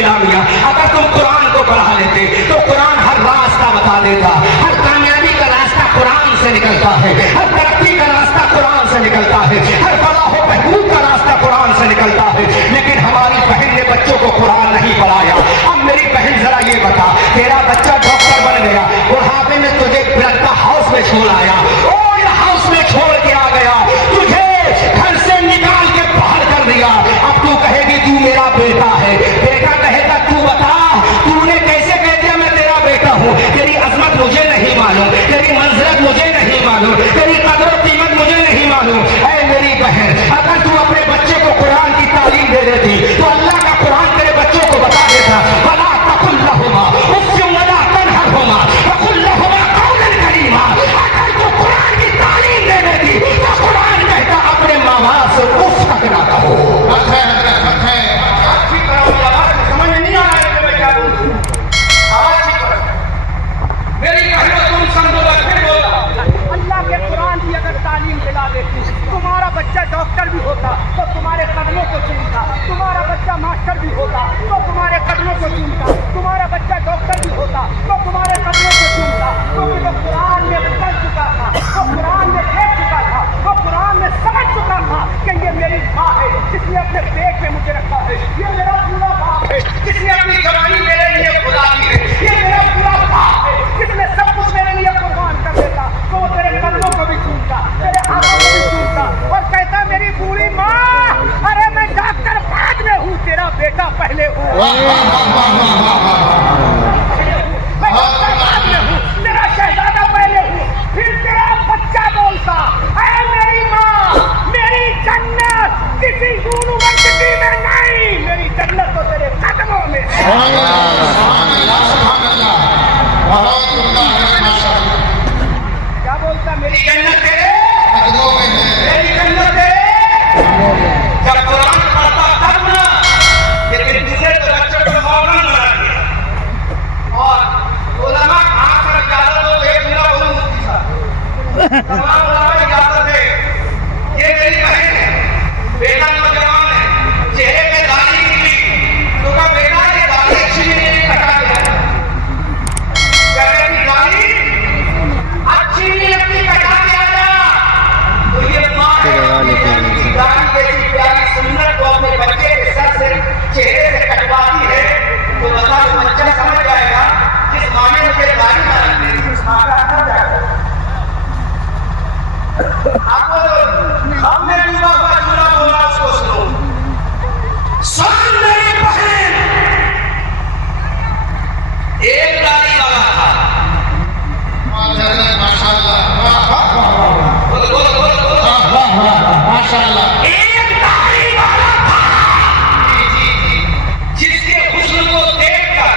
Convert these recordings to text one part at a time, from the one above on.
इस्लामिया। अगर तुम कुरान को पढ़ा लेते तो कुरान हर रास्ता बता देता। हर कामयाबी का रास्ता कुरान से निकलता है, हर तरक्की का रास्ता कुरान से निकलता है, हर फलाह व बहबूद का रास्ता कुरान से निकलता है। लेकिन हमारी बहन ने बच्चों को कुरान नहीं पढ़ाया। अब मेरी बहन जरा ये बता, तेरा बच्चा डॉक्टर बन गया, बुढ़ापे में तुझे ब्लड हाउस में छोड़ आया, ओल्ड हाउस में छोड़ के आ गया, तुझे घर से निकाल के बाहर कर दिया। अब तू कहेगी तू मेरा बेटा है, बेटा कहेगा तू बता तूने कैसे कह दिया मैं तेरा बेटा हूँ। तेरी अजमत मुझे नहीं मालूम, तेरी मंजिलत मुझे नहीं मालूम, तेरी कदर कीमत मुझे नहीं मालूम। ऐ मेरी बहन, अगर तू अपने बच्चे को कुरान की तालीम दे देती तो अल्लाह का कुरान तेरे बच्चों को बता देता, वला तकुल लहुमा उफ़्फ़िन वला तनहरहुमा वक़ुल लहुमा क़ौलन करीमा। अगर तू कुरान की तालीम दे देती तो कुरान कहता अपने माँ बाप से उफ़ तक ना कहो। समझ नहीं आ रहा है मैं क्या बोलूं, आवाज ही करो। मेरी बहनों तुम समझो, फिर बोला अल्लाह के कुरान की अगर तालीम दिला देती तुम्हारा बच्चा डॉक्टर भी होता तो तुम्हारे कदमों को चूमता, तुम्हारा बच्चा मास्टर भी होता तो तुम्हारे कदमों को चूमता, तुम्हारा बच्चा डॉक्टर भी होता तो तुम्हारे कदमों को चूमता। क्योंकि वो कुरान में पढ़ चुका था, वो कुरान में देख चुका था, वो कुरान में समझ चुका था कि ये मेरी माँ है जिसने अपने पेट में मुझे रखा है, ये मेरा पूरा बाप है जिसने अपनी जवानी मेरे लिए खुदा की है, ये मेरा पूरा बाप है जिसने सब कुछ मेरे लिए कुर्बान कर देता। तो वो तेरे कदमों को भी चूमता, तेरे हाथों को भी चूमता और कहता मेरी बूढ़ी माँ, अरे मैं डॉक्टर बाद में हूँ, तेरा बेटा पहले हूँ। मैं डॉक्टर बाद में हूँ, तेरा शहजादा पहले हूँ। फिर तेरा बच्चा बोलता अरे मेरी माँ, मेरी जन्नत किसी यूनिवर्सिटी में नहीं, मेरी जन्नत तो तेरे कदमों में क्या बोलता, मेरी जन्नत तेरे कदमों में है, मेरी जन्नत तेरे। जब कुरान पढ़ता तब ना, लेकिन तुमने तो बच्चों को मौलाना बना दिया और उलमा खास कर इजाजत हो एक मिला बोलूं मुफ्ती साहब तमाम उलमा इजाजत है। ये मेरी बहन है, बेटा नौजवान है, चेहरे पे दाढ़ी निकली तो कहा बेटा ये दाढ़ी अच्छी नहीं कटा दिया, कहते दाढ़ी अच्छी नहीं लगती कटा दिया जा। तो ये माँ दाढ़ी जैसी प्यारी सुन्नत को अपने बच्चे के सर से चेहरे से कटवाती है तो बता बच्चा समझ जाएगा जिस माँ ने मुझे दाढ़ी ना रखनी थी उस माँ का समझ जाएगा। आपको तो हमने डूबा हुआ चूल्हा बोला उसको सुनो, सुन मेरी बहन, एक दाढ़ी वाला था, माशाअल्लाह, एक दाढ़ी वाला था जिसके हुस्न को देखकर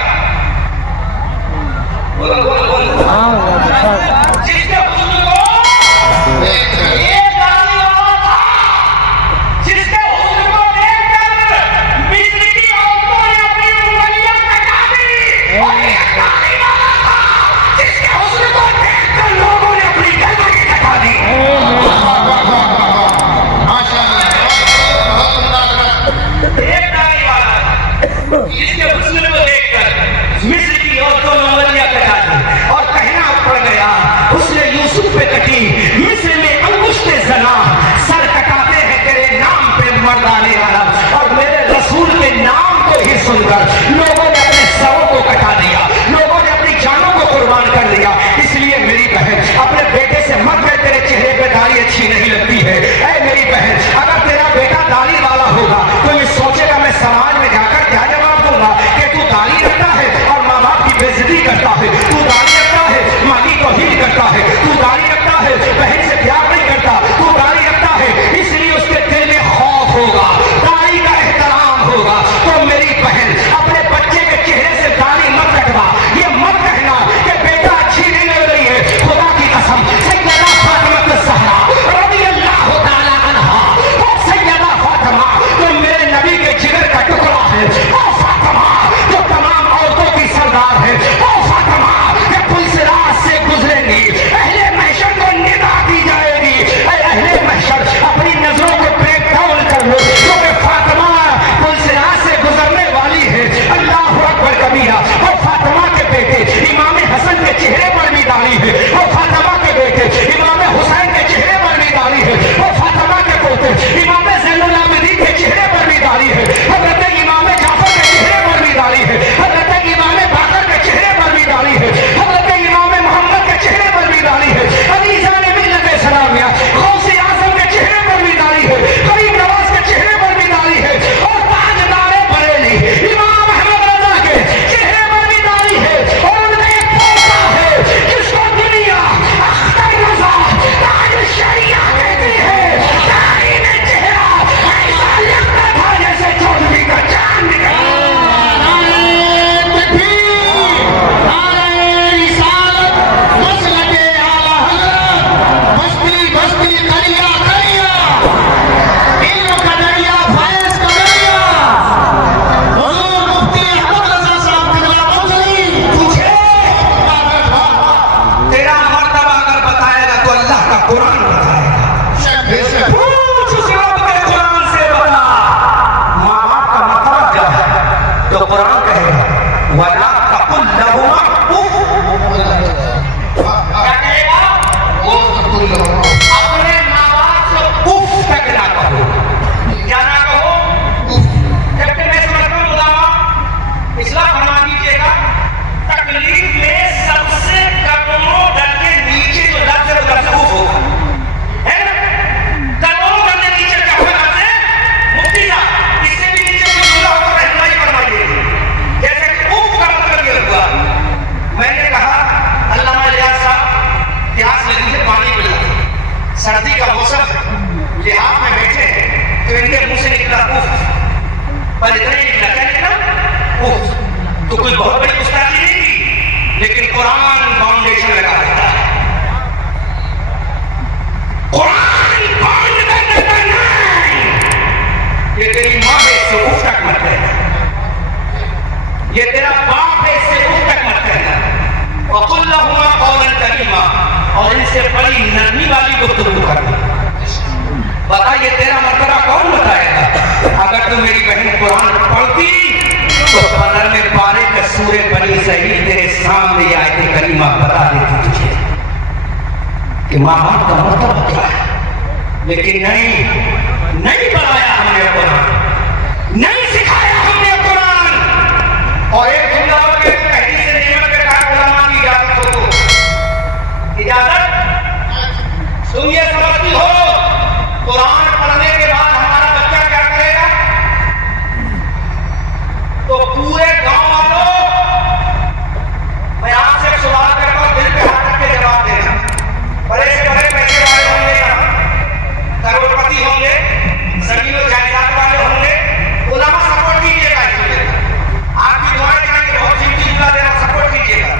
जिसके हुस्न को एक दाढ़ी वाला था जिसके हुस्न को देखकर मिस्र की औरतों ने अपनी उंगलियां कटा दी और एक दाढ़ी वाला था जिसके हुस्न को देखकर लोगों ने अपनी गर्दनें कटा दी। एक दाढ़ी वाला जिसके हुस्न को देखकर मिस्र की औरतों ने उंगलियां कटा दी और कहना पड़ गया उसने यूसुफ पे कटी, मिस्र में अंगुष्ठे ज़ना, सर कटाते हैं तेरे नाम पे मर्दाने वाला। और मेरे रसूल के नाम को ही सुनकर लोगों ने अपने सरों को कटा दिया, लोगों ने अपनी जानों को कुर्बान कर दिया। इसलिए मेरी बहन अपने बेटे से मत कह तेरे चेहरे पे दाढ़ी अच्छी नहीं लगती है। ऐ मेरी बहन, अगर तेरा बेटा दाढ़ी वाला होगा तो ये सोचेगा मैं समाज में जाकर क्या जवाब दूंगा कि तू दाढ़ी रखता है और माँ बाप की बेइज्जती करता है, तू दाढ़ी रखता है माँ की तौहीन करता है, तू दाढ़ी रखता है बहन से प्यार नहीं करता, तू दाढ़ी रखता है इसलिए उसके दिल में खौफ होगा, दाढ़ी का एहतराम होगा। तो मेरी बहन अपने बच्चे के चेहरे से दाढ़ी मत कटवा, ये मत कहना कि बेटा अच्छी नहीं लग रही है। खुदा की कसम सैयदा फातिमा ज़हरा रज़ियल्लाहु ताला अन्हा, वो सैयदा फातिमा कोई बहुत बड़ी गुस्ताखी नहीं की, लेकिन कुरान फाउंडेशन लगा देता है। कुरान बांध कर देता नहीं, ये तेरी माँ है इससे उठ तक मत कहना, ये तेरा बाप है इससे उठ तक मत कहना। वकुल्लहुमा कौलन करीमा, और इनसे बड़ी नरमी वाली गुफ्तगू करना। बता ये तेरा मर्तबा कौन बताएगा? अगर तू मेरी बहन कुरान पढ़ती तो 15वें पारे का सूरे बनी इसराइल तेरे सामने ये आयत करीमा बता देती तुझे कि माँ बाप का मर्तबा क्या है। लेकिन नहीं बताया हमने कुरान, नहीं सिखाया हमने कुरान। और एक जुमला के पहली से नियम के कारण उलमा की इजाजत हो तो इजाजत तुम ये समझती हो कुरान पढ़ने के बाद हमारा बच्चा क्या करेगा? तो पूरे गांव वालों, मैं आपसे एक सवाल करता हूं, दिल पे हाथ रख के जवाब देना। बड़े से बड़े पैसे वाले होंगे यहाँ, करोड़पति होंगे, जमीन और जायदाद वाले होंगे, उलमा सपोर्ट कीजिएगा इसके लिए। आपकी दुआएं चाहेंगे, बहुत चिंती जुला देना, सपोर्ट कीजिएगा।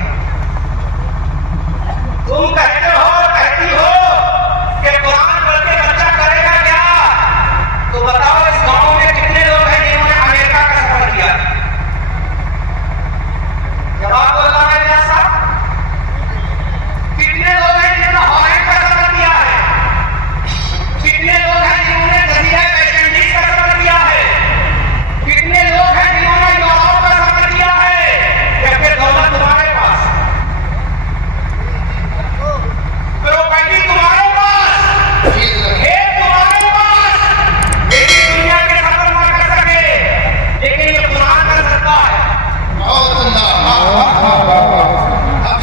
तुम कहते हो, कहती हो कि कुरान पढ़ के बच्चा करेगा क्या? तो बताओ इस गांव में कितने लोग हैं जिन्होंने अमेरिका का सफर किया? जवाब बोलना है मेरा साहब। कितने लोग हैं जिन्होंने हॉलैंड का सफर किया है? कितने लोग हैं जिन्होंने जजीरा वेस्ट इंडीज का सफर किया है? कितने लोग हैं जिन्होंने यूरोप का सफर किया है? या फिर दौलत तुम्हारे पास, प्रॉपर्टी तुम्हारे पास, खेत तुम्हारे पास, मेरी दुनिया के सफर ना कर सके, लेकिन ये कुरान कर सकता है।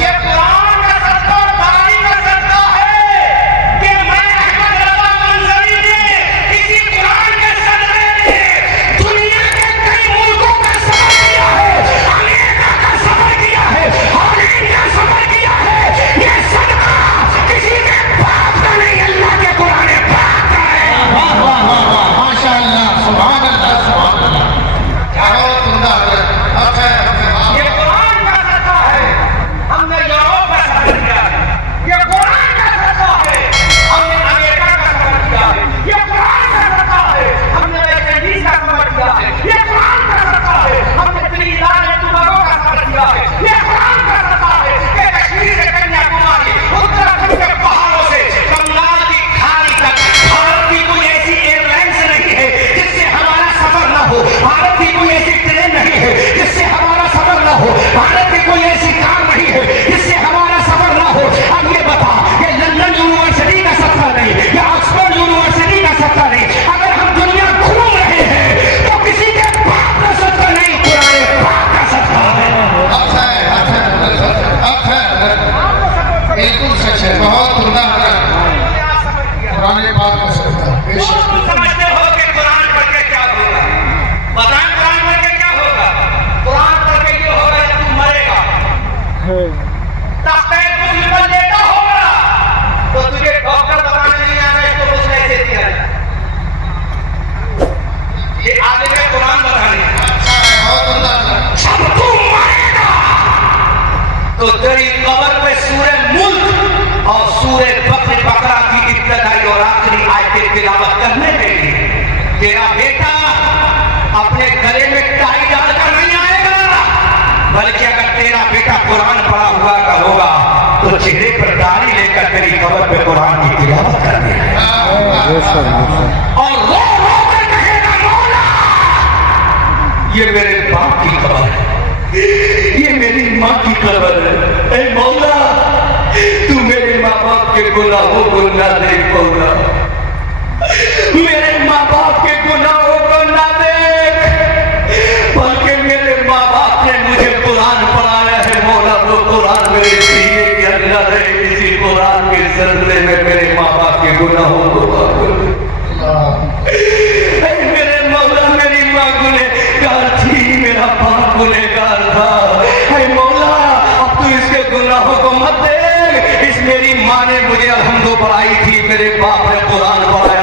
ये कुरान का सदका और तारीफ कर सकता है कि मैं अहमद रजा मंजरी ने इसी कुरान के सदके में दुनिया के कई मुल्कों का सफर किया है, अमेरिका का सफर किया है, हॉलैंड का सफर किया है। ये सदका किसी के बाप का नहीं, अल्लाह के कुरान पाक का है। माशाअल्लाह, सुभान अल्लाह, सुभान अल्लाह, क्या बहुत सुंदर है। ये कुरान का सदका है, हमने यूरोप का सफर किया है। ये कुरान का सदका है, हमने अमेरिका का सफर किया है। ये कुरान का सदका है, हमने वेस्ट इंडीज का सफर किया है। ये कुरान का सदका है, हमने त्रिनिदाद एंड टोबैगो का सफर किया है। ये कुरान का सदका है कि कश्मीर से कन्याकुमारी, उत्तराखंड के पहाड़ों से बंगाल की खाड़ी तक भारत की कोई ऐसी एयरलाइंस नहीं है जिससे हमारा सफर न हो, भारत की कोई ऐसी ट्रेन नहीं है जिससे हमारा सफर न हो, भारत की कोई ऐसी कार नहीं है जिससे हमारा सफर न हो। अब ये बता, ये लंदन यूनिवर्सिटी का सफर नहीं, या ऑक्सफोर्ड यूनिवर्सिटी का सफर नहीं। अगर हम दुनिया घूम रहे हैं तो किसी के बाप का सफर नहीं, कुरान पाक का सफर है। बिल्कुल सच है, बहुत सुंदर है। कुरान पाक का सदका बेशक। तुम समझते हो कि कुरान पढ़ के क्या होगा? बताएं कुरान पढ़ के क्या होगा? कुरान पढ़ के ये होगा कि तू मरेगा, तख्ते कुर्सी पर लेटा होगा, तो तुझे डॉक्टर बताने नहीं आना इसको कुछ कैसे दिया जाए। ये आगे में कुरान बताने अच्छा है, बहुत सुंदर है। जब तू मरेगा तो तेरी कब्र पे सूरे मुल्क और सूरे बकरा की इब्तिदाई और आखिरी आयतें तिलावत करने के लिए तेरा बेटा अपने गले में टाई डालकर नहीं आएगा, बल्कि अगर तेरा बेटा कुरान पढ़ा हुआ का होगा तो चेहरे पर दाढ़ी लेकर तेरी कब्र पे कुरान की तिलावत कर देगा और रो रो कर कहेगा, मौला ये मेरे बाप की कब्र है, ये मेरी माँ की कब्र है। ऐ मौला तू मेरे माँ बाप के गुनाहों को ना देख मौला, मेरे माँ बाप के गुनाहों को ना देख, बल्कि मेरे माँ बाप ने मुझे कुरान पढ़ाया है मौला, वो कुरान मेरे सीने के अंदर है, इसी कुरान के सिलसिले में मेरे माँ बाप के गुनाहों को माफ कर दे। मेरे मौला मेरी माँ गुनहगार थी, मेरा बाप गुनहगार था, ऐ मौला अब तू इसके गुनाहों को मत दे। इस मेरी माँ ने मुझे अल्हम्दुलिल्लाह पढ़ाई थी, मेरे बाप ने कुरान पढ़ाया